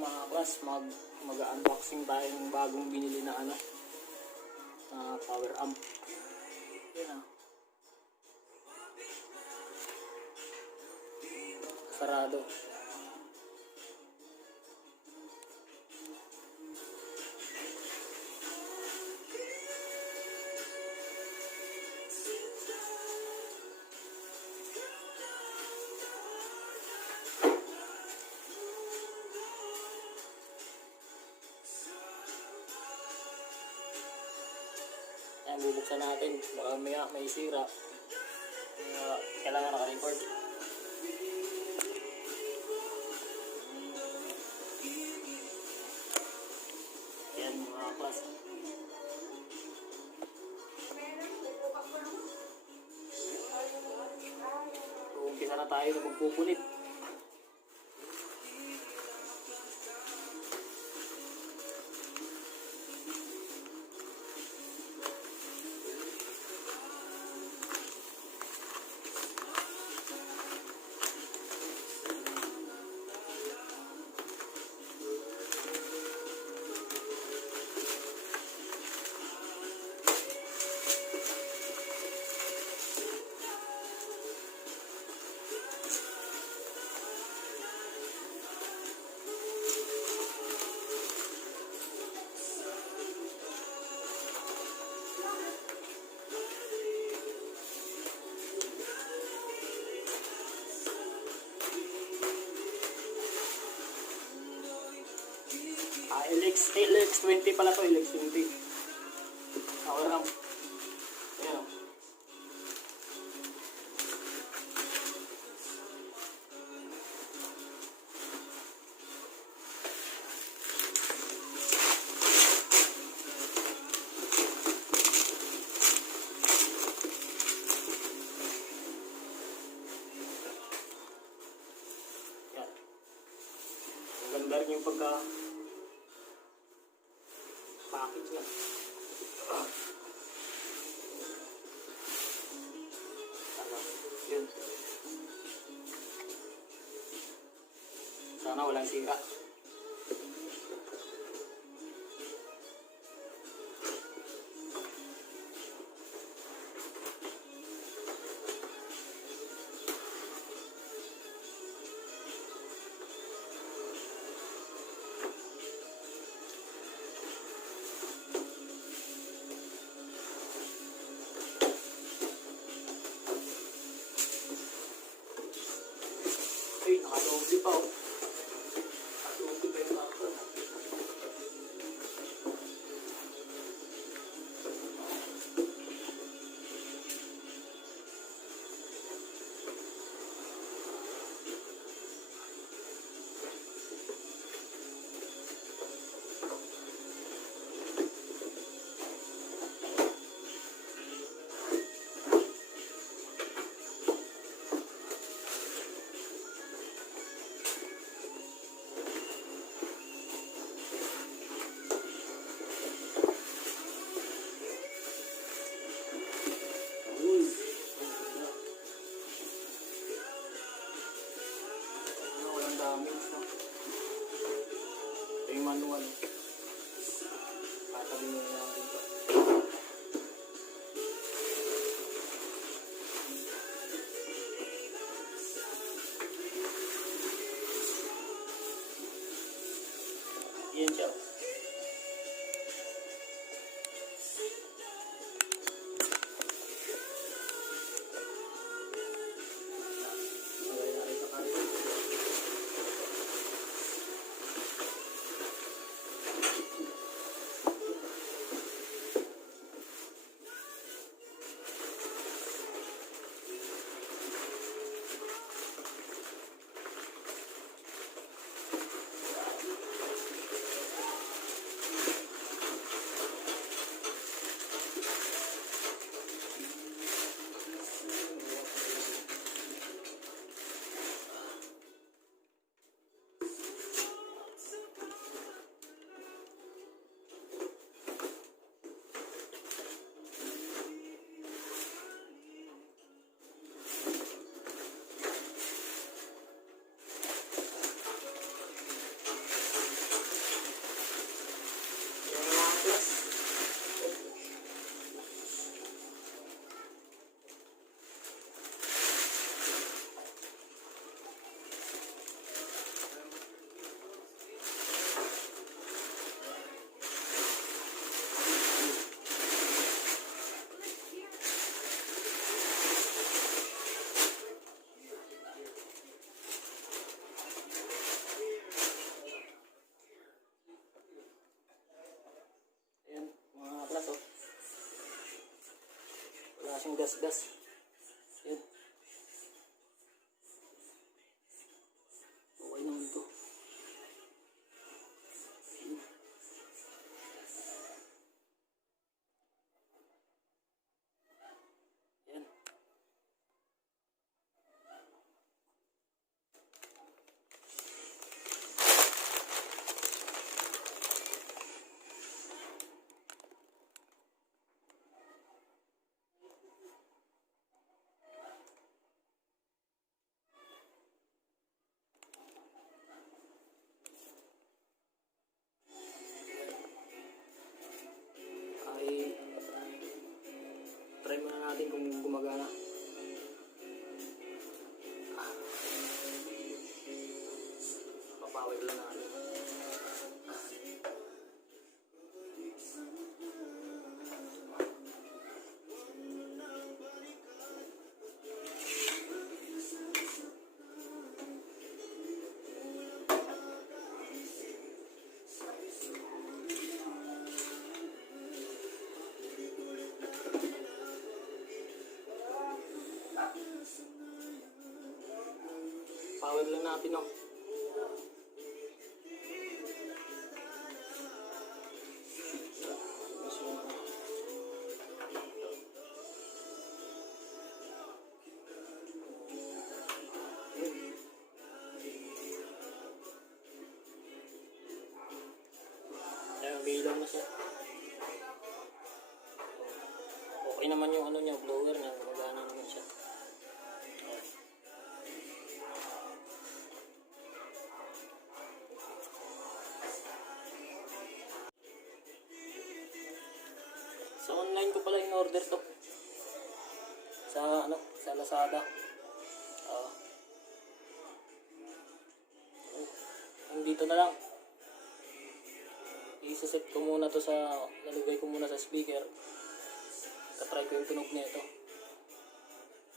mga class, mag-unboxing tayo ng bagong binili na power amp. Yan sarado. Ayan, bubuksan natin. Baka may sira. Kailangan naka-record. Ayan mga class. Umpisa na tayo na magpupunit. LX20 pala to, LX20. Power amp. Ayan. Yan. Ang ganda rin yung package na. Yun. Sana walang sira. Nakalobi pa oh. Nakalobi pa yung bumper. Ito yung manual. Patalim mo lang dito. Yan siya. gas-gas. Yan. Okay naman to. Yan. Ay, try muna natin kung gumagana. Papawid lang natin. Power lang natin, no? Ayan, bilang na siya. Okay naman yung ano niya, blower niya. Magana naman siya. Sa online ko pala in order to. Sa ano, sa Lazada. Dito na lang. Isa-set ko muna to sa, lalagay ko muna sa speaker. Katry ko yung tunog nito.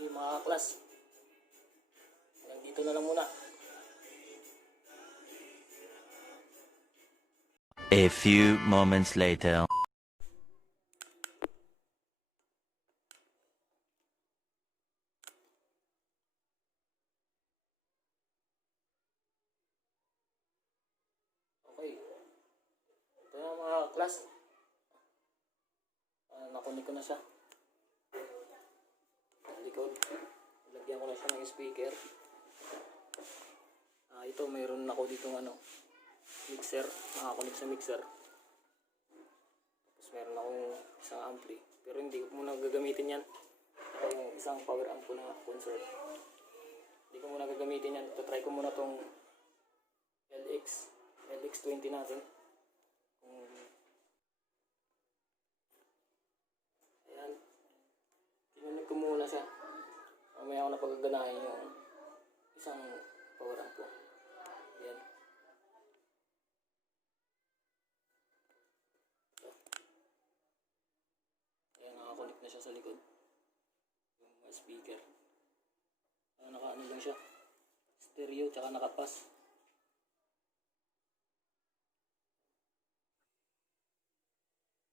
Yung mga kaklas. Dito na lang muna. A few moments later. Okay. Ito yung mga kaklas. Nakunik ko na siya. Sa likod. Lagyan ko na siya ng speaker. Ito mayroon ako ditong ano, mixer. Nakakunik sa mixer. Tapos meron akong isang ampli. Pero hindi ko muna gagamitin yan. Ito yung isang power amp ko na concert. Hindi ko muna gagamitin yan. Try ko muna tong LX20 natin. Ayan. Kinunik ko muna siya. Mamaya ako napagaganahin yung isang power amp ko. Ayan. Ayan, nakakunik na siya sa likod. Yung speaker. Naka-ano lang siya. Stereo, tsaka nakapas.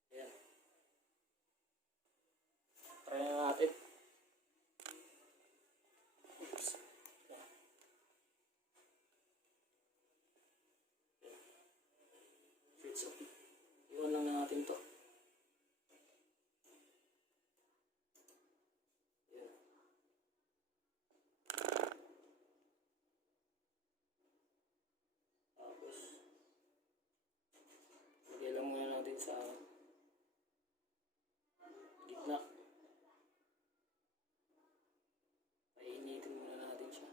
Ayan. Try na natin. Oops. Ayan. Switch off. Iwan lang na natin to. Ayan. Tapos lagay lang muna natin sa gitna. Painitin muna natin siya.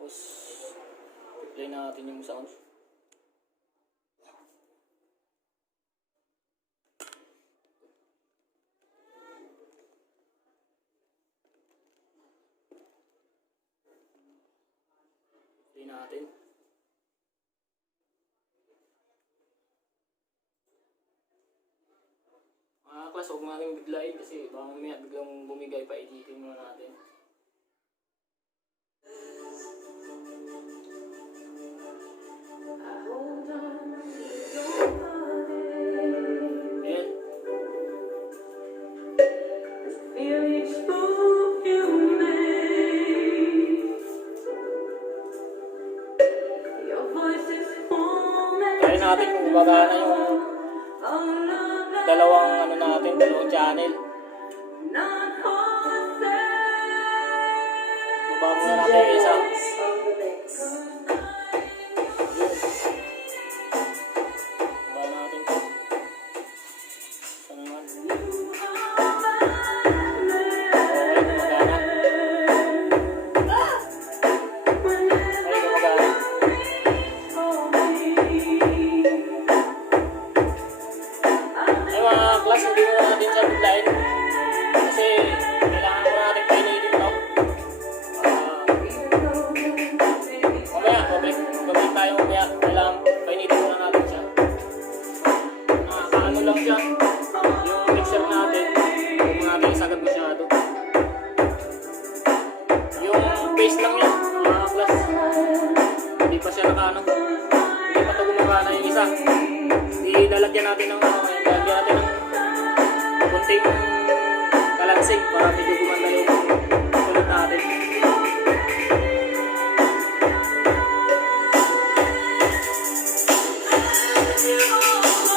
Tapos play natin yung sound. Play natin. Mga klas, huwag natin biglayin kasi baka mamaya biglang bumigay, pa editin muna natin. Ayan. Try natin kung gumagana yung dalawang ano natin, dalawang channel. Baba muna natin yung isa. Baba natin to. Isa naman. Okay, gumagana. Okay, gumagana. Ay mga class, hindi mo natin siya biglayin. Kasi kailangan mo natin painitin to. Mamaya, gabay tayo mamaya. Kailangan painitin muna natin siya. Nakakaano lang siya. Yung mixer natin, huwag mo natin isagad masyado. Yung base lang yan, mga class. Hindi pa siya nakaano. Hindi pa ito gumagana yung isa. Hindi lalagyan natin ng kunting kalansing para medyo gumanda yung sulit natin.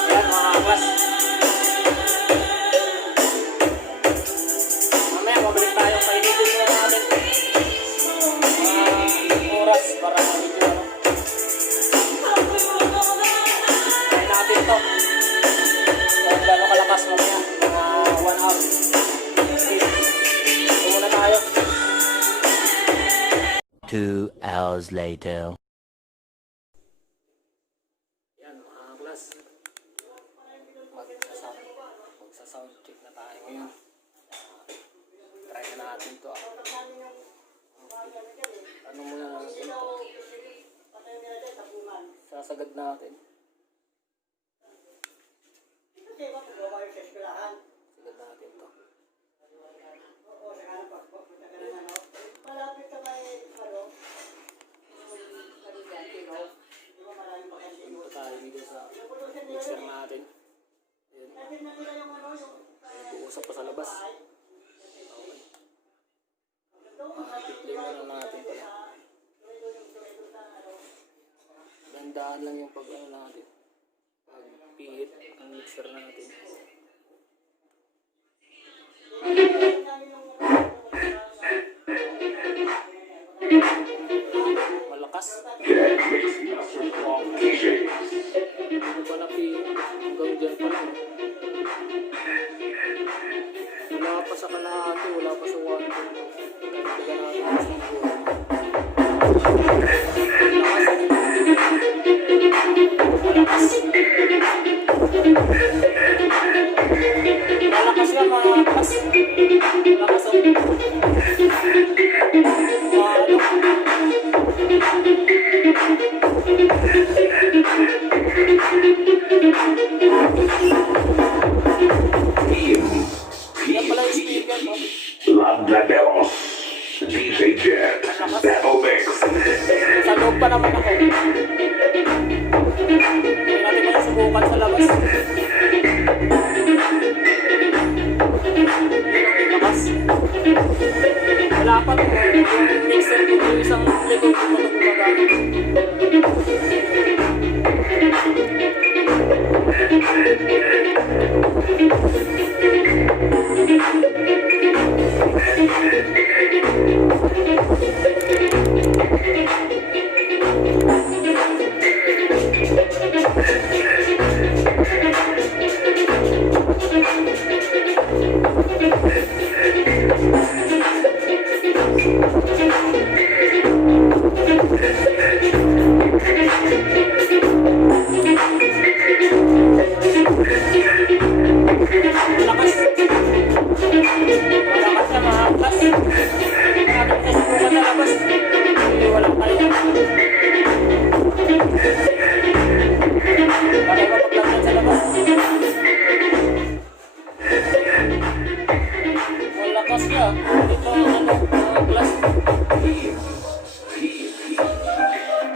Ayan mga class. Mamaya mabalik tayo, painitin muna natin oras para medyo ano. Try natin to. Kung gano'ng kalakas mamaya, mga 1 hour. Ito muna tayo. 2 hours later. Yan mga class. Magsa-sound check na tayo ngayon. Try na natin to. Ano muna natin to? Sasagad natin. Sagad natin to. Punta tayo dito sa mixer natin. Ayan. Nag-uusap pa sa labas. Okay. I-play muna natin pala. Gandaan lang yung pag-ano natin. Pag-pihit ang mixer natin. Malakas. Ano pa na pihit? Hanggang dyan pa lang. Wala pa sa kalahati, wala pa sa 1. Kaya natin ang siguro. Malakas. Malakas yan mga class. Malakas ang yan pala yung speaker mo. Landaderos, DJ Jet, Battle Mix. Sa loob pa naman ako. Hindi natin pala subukan sa labas. Lakas. Wala pa ito. Yung mixer ko yung isang likod ko ito gumagana.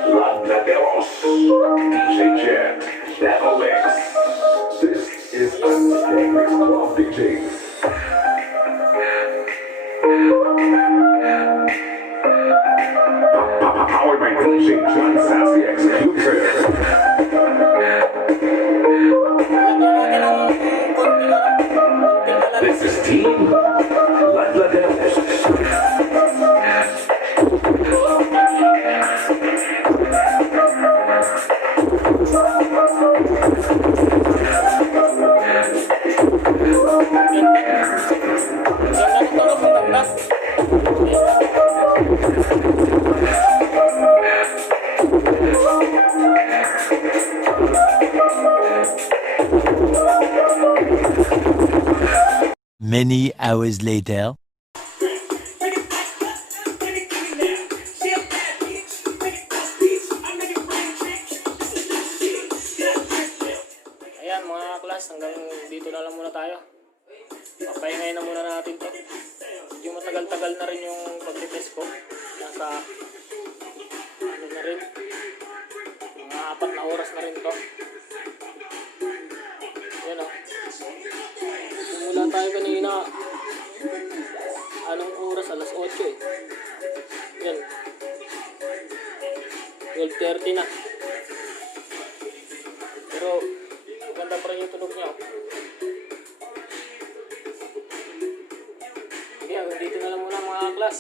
Landaderos. Many hours later. Ayan mga klas, hanggang dito na lang muna tayo. Papahingay na muna natin to. Medyo matagal-tagal na rin yung pag-test ko. Nasa ano na rin, mga 4 na oras na rin to. Yan o. Simula tayo kanina. Anong oras? Alas 8 eh. Yan. 12:30 na. Pero maganda pa rin yung tunog niya. Sige, hanggang dito na lang muna mga klas.